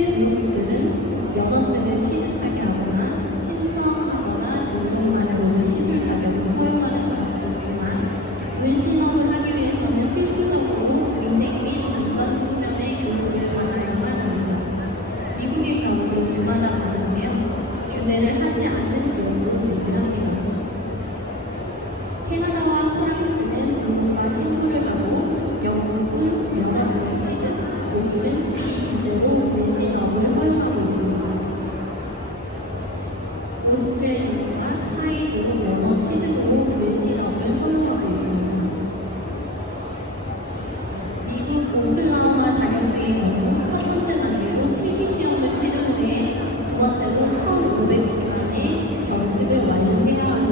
최초의 주요기들은 면허증을 취득하게 하거나 신청하거나 전공만으로는 시술 자격을 허용하는 것이 있지만 문신업을 하기 위해서는 필수적으로 위생 및 안전 측면의 교육을 받아야만 합니다. 미국의 경우도 주마다 다른데요. 규제를 하지 않는 지역으로 존재합니다. 캐나다와 프랑스는 부모가 신고를 하고 영국은 면허증을 취득, 독일은 이제도 문신업을 허용하고 있습니다. 오스트레일리아와 타이도 면허 취득으로 문신업을 허용하고 있습니다. 미국 오클라호마 자격증의 경우 첫 번째 단계로 PT 시험을 치른 후에 두 번째로 1,500시간의 연습을 완료해야 하고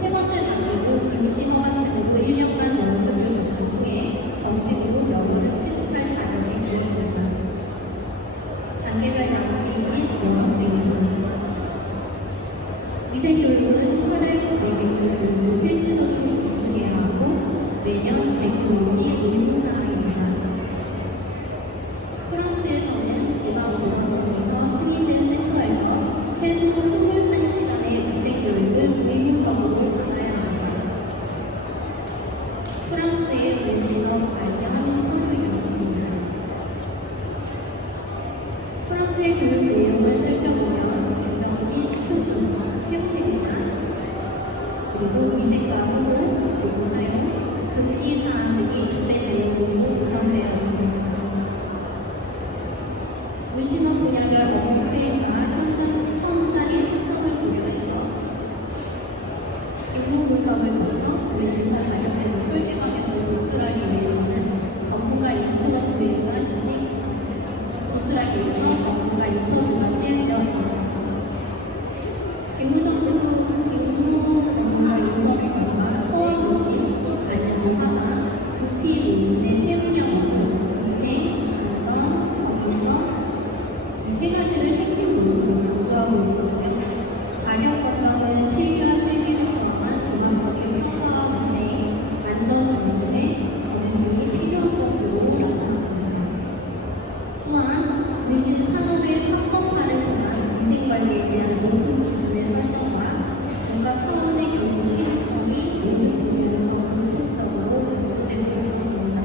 세 번째 단계로 임시허가 제도로 1년간 연습을 거친 후에 정식으로 면허를 취득할 자격이 주어집니다. 단계별 양식 및 면허증입니다. 위생교육은 8월 900일 필수적으로 구성해야 하고 매년 재교육이 의무사항입니다. 프랑스에서는 지방보건청에서 승인된 센터에서 최소 21시간의 위생교육을 의무적으로 받아야 합니다. 프랑스의 문신업 관련 서류가 있습니다. 프랑스의 교육 내용을 살펴보면 규정 및 표준, 표칙이나 그리고 위생과 소독, 도구 사용, 금기 사항 등이 주된 내용으로 구성되어 있습니다. 문신업 분야별 업무 수행과 현장의 특성을 고려해서 직무 분석을 통해서 문신사 자격증을 설계방향으로 도출하기 위해서는 전문가 인터뷰 회의가 도출하기 위해서 전문가 인터뷰가 시행되었습니다. 직무 전문가 인터뷰와 소원 모신, 관련 사과, 두피 모신의 세부형 업무, 위생, 안전, 정의성 이 세 가지를 핵심 요소로 강조하고 있으며 자격 권장은 필기와 실기로 정한 종합적인 평가와 위생, 안전 중심의 검증이 필요한 것으로 나타났습니다. 또한 문신 산업의 합법화를 통한 위생관리에 대한 모든 기준의 설정과 각각 사원의 경영 필요성이 모든 부분에서 공통적으로 강조되고 있습니다.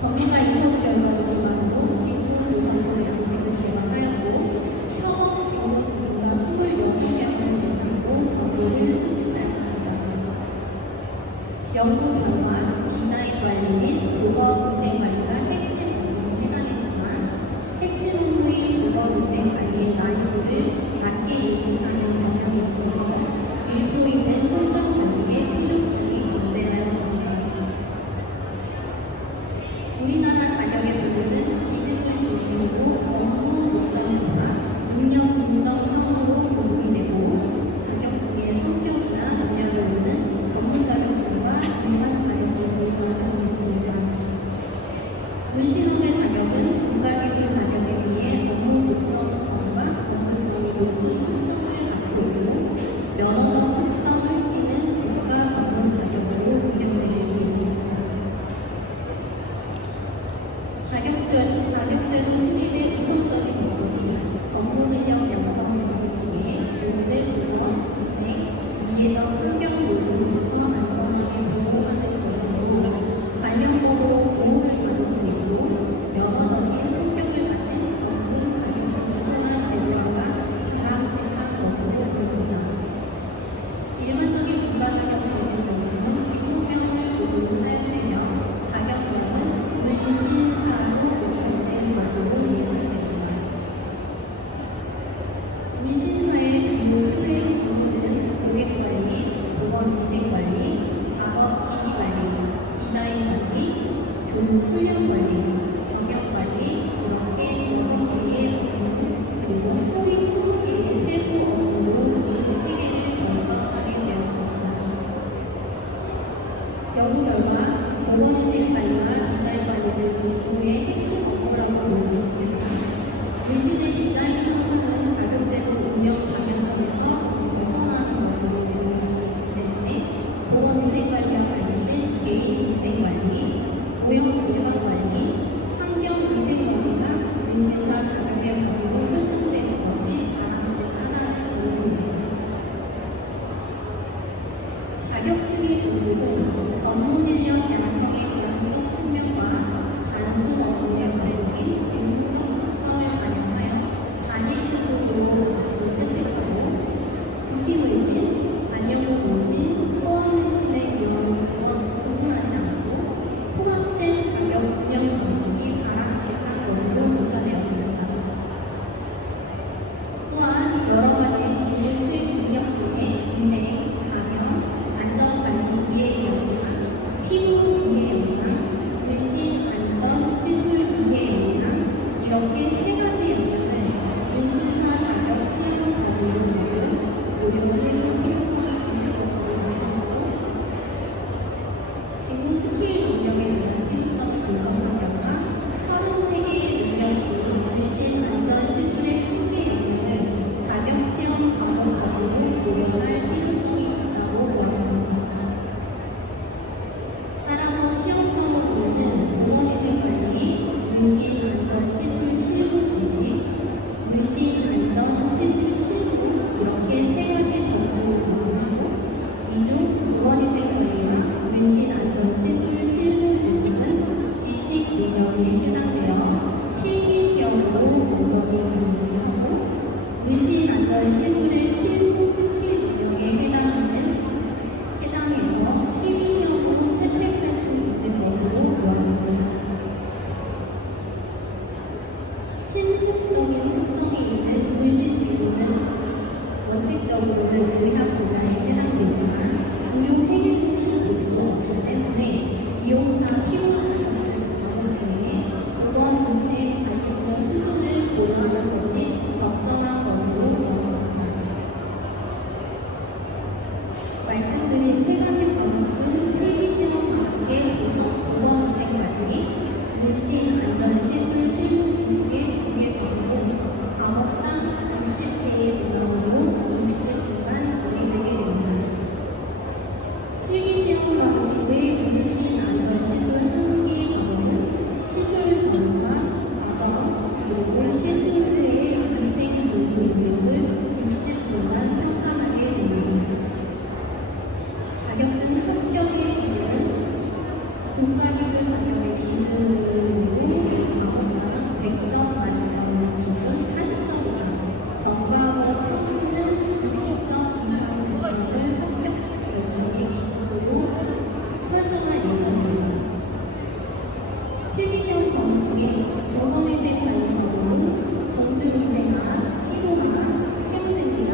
전문가 인터뷰 결과를 기반으로 직무 조사서 양식을 개발하였고 협업 직무 전문가 26명을 대상으로 정보를 수집하였습니다. 연구 변화, 디자인 관리 및 로버 위생 관리가 핵심 업무로 해당했지만 핵심 업무인 로버 위생 관리의 난이도를 낮게 예시하는 경향이 있어서 일부 있는 현장 관리의 필요성이 존재하였습니다. 우리나라 자격의 분류는 기능을 중심으로 업무 목적과 능력 인정 형으로 분리되고 자격증의 성격이나 분야별로는 전문 자격증과 일반 자격증으로 나눌 수 있습니다. 문신업의 자격은 분자기술 자격에 비해 업무 목적성과 전문성이 높은 특성을 갖고 있고 면허적 특성을 띠는 국가 전문 자격으로 운영되고 있습니다. 자격증 수립의 우선적인 목적이 전문 능력 양성 등의 모델 조건, 위생, 이해적 환경 요소로부터 안전하게 보호하는 것이고 관련법으로 보호를 받을 수 있고 면허적인 성격을 가진 전문 자격증을 하나 제도화가 바람직한 것으로 보입니다. 일반적인 국가 자격증의 경우는 직무명을 모두 사용되며 자격증은 문신사로 구성된 것으로 예상됩니다. 문신사의 주요 수행 직무는 고객관리, 보건위생관리, 작업기기관리, 디자인관리, 교육훈련관리, 경영관리, 업계 구성계의 업무, 그리고 소위 20개의 세부 업무로 직무 체계를 원점하게 되었습니다. 연구 결과 보건위생관리와 디자인관리를 직무의 핵심 업무라고 볼 수 있지만 문신의 디자인 형상은 자극제도 운영 방향성에서 벗어나는 것으로 보이기 때문에 보건위생관리와 관련된 개인위생관리, 오염 보유관 관리, 환경위생관리가 문신 자격증의 등급은 전문 인력 양성의 양성 측면과 단순 업무의 활용인 직무적 특성을 반영하여 단일 등급으로 선택하고 두피문신, 안녕문신, 소원문신의 유형과 구분하지 않고 통합된 자격 운영 방식이 가능한 것으로 조사되었습니다. 또한 여러 가지 직무 수행 능력 중에 위생, 감염, 안전관리 위해 영향, 피부 위해 영향, 문신 안전 시술 위해 영향 이렇게 세 가지 영역을 문신사 자격 시험 과정으로 고려해 필요성이 있는 것으로 보입니다. 직무 스킬 능력에 대한 필요성 분석 결과 33개의 능력 중 문신 안전 시술의 한계 영역을 자격 시험 과정 과정을 고려할 필요성이 있다고 보았습니다. 따라서 시험 과목으로는 보건위생 관리, 문신 안전 시술 실무 지식, 문신 안전 시술 실무 이렇게 세 가지 범주를 구분하고 이중 보건위생 관리와 문신 안전 시술 실무 지식은 지식 능력에 해당되어 필기 시험으로 모적이 가능하고 문신 안전 시술의 실무 스킬 능력에 해당해서 실기 시험으로 채택할 수 있는 것으로 보았습니다. 친숙적인 특성이 있는 문신 직무는 원칙적으로는 의학 분야에 해당되지만 의료 행위는 볼 수 없기 때문에 이용사 피부 자격증 과목 중에 보건 문신 아니면 수준을 고려하는 것이 적절한 것으로 보았습니다. 말씀드린 세 가지 과목 중 필기시험 방식의 보건위생 관리, 문신 안전 시술 실무 지식의 중에 전부 과목당 60회의 운영으로 60분간 진행되게 됩니다. 실기시험 방식의 문신 안전 시술 한개 과목은 시술 전과 과정 그리고 시술 후의 위생 조수 능력을 60분간 평가하게 됩니다. 자격증 합격의 기준은 국가기술 자격의 기준으로 과목당 100점 만점 기준 40점 이상, 전과하고 평균은 60점 이상 등급을 합격의 기준으로 설정할 예정입니다. 필기시험 과목 중에 보건위생 관련 과목은 공중위생학, 피부학, 해부생리학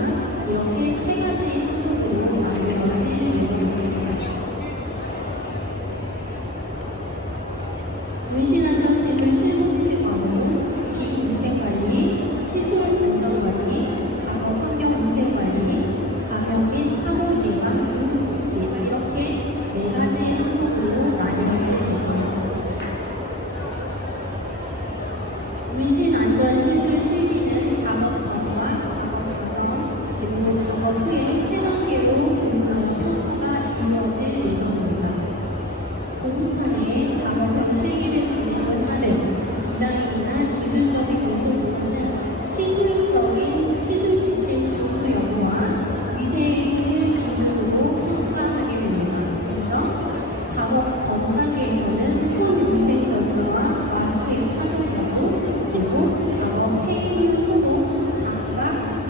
이렇게 세 가지 항목으로 나뉘어질 예정입니다. 문신 안전 시술 실무 지식 과목은 기위생관리, 시술 안전관리, 작업 환경 위생관리, 감염 및 사고 예방, 응급조치 이렇게 네 가지 항목으로 나뉘어집니다. 문신 안전 시술 실기는 작업 전과 작업 과정 그리고 작업 후에 세 단계로 평가가 이루어질 예정입니다. 공부판에 작업형 실기를 진행을 하는 디자인이나 기술적인 요소부터는 시술적인 시술 지침 주수 여부와 위생을 기준으로 평가하게 됩니다. 그래서 작업 전 단계에서는 손 위생 여부와 마스크의 착용 여부 그리고 작업 폐기물 소독, 장갑,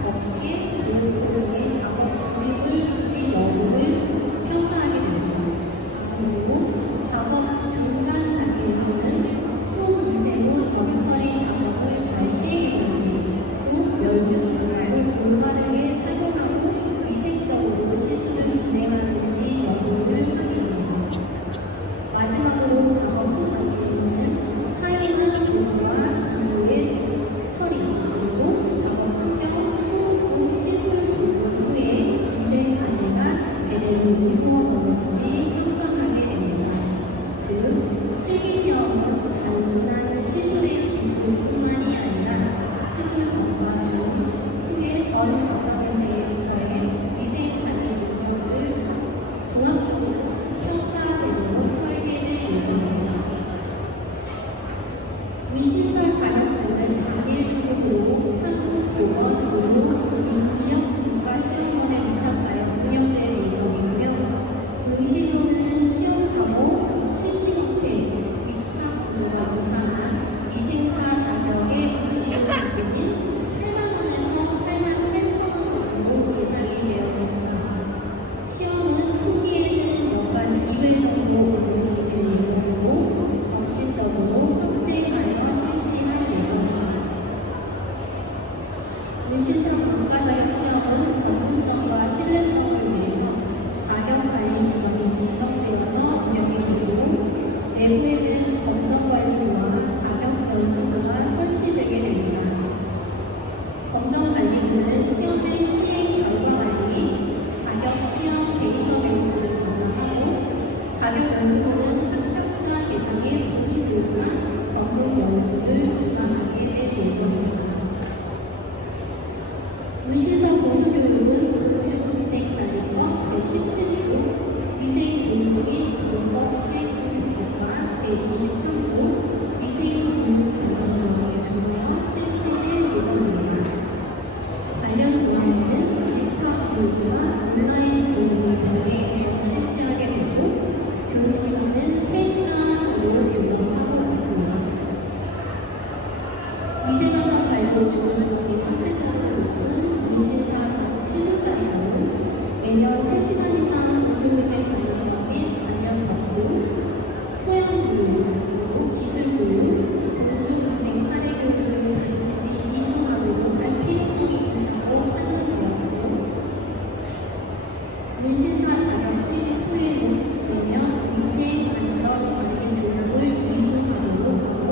어깨, 목도의 작업 조립 여부를 평가하게 됩니다. 그리고 작업 중간 단계에서는 손 위생으로 전처리 작업을 잘 시행했는지 또 멸균 분할을 올바르게 착용하고 위생적으로 시술을 진행하는지 여부를 확인합니다. 마지막으로 작업 후 단계에서는 사용한 도구와 기구의 처리 그리고 작업 환경 소음 시술 조절 후에 위생 관리가 제대로 이루어졌는지 평가하게 됩니다. 즉, 실기시험은 단순한 시술의 기술뿐만이 아니라 시술 전과 중, 후에 전 과정에서의 위생 관리 능력을 종합적으로 평가되도록 설계될 예정입니다. 문신사 자격증은 단일 등급으로 한국보건 의료 인력 국가시험원에 위탁하여 운영될 예정이고요. 매년 3시간 이상 보조교생 관련 및 안면 받고 소양교육, 그리고 기술교육, 보조교생 사례교육을 반드시 이수하도록 할 필요성이 있다고 판단되었고 문신사 자격 취득 후에는 위생, 안전, 관리 교육을 이수하도록 하고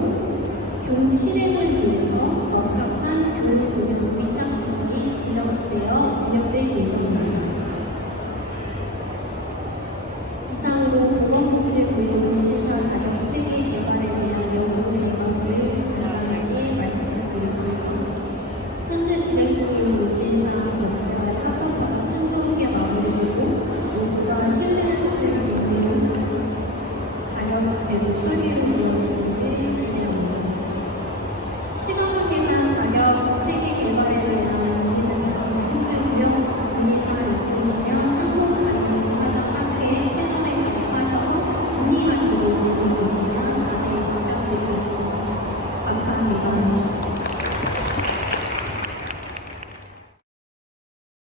교육 실행을 위해서 적합한 교육 운영 및 장점이 지정되어 운영될 예정입니다. 이상으로 보건복지부의 문신사 자격 체계 개발에 대한 연구 결과를 간단하게 말씀드립니다. 현재 진행 중인 문신사 법제를 학업과 순수하게 마무리되고 모두가 신뢰할 수 있는 자격 제도 설계로 이루어지기를 기대합니다. 시간관계상 자격 체계 개발에 대한 문의는 한국 유형 문의사가 있으시면 한국가정사학회 채널에 가입하셔서 문의하기로 질문 주시면 자세히 답변드리겠습니다.